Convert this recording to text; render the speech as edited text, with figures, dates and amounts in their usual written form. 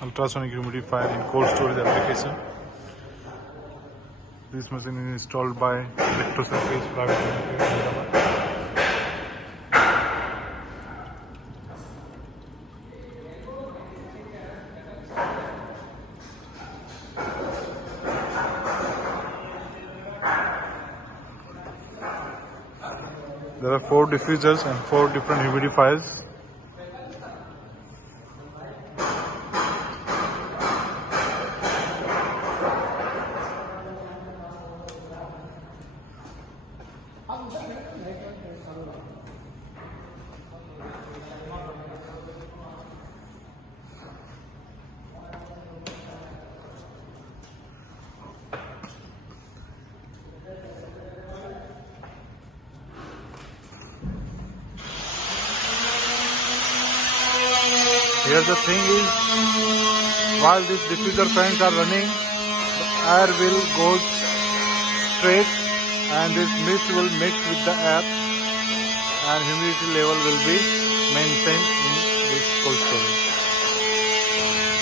Ultrasonic Humidifier in cold storage application. This machine is installed by ElectroSun Paj Pvt Ltd. Ahmedabad. There are 4 diffusers and 4 different humidifiers. Here the thing is, while these diffuser fans are running, the air will go straight and this mist will mix with the air and humidity level will be maintained in this cold storage.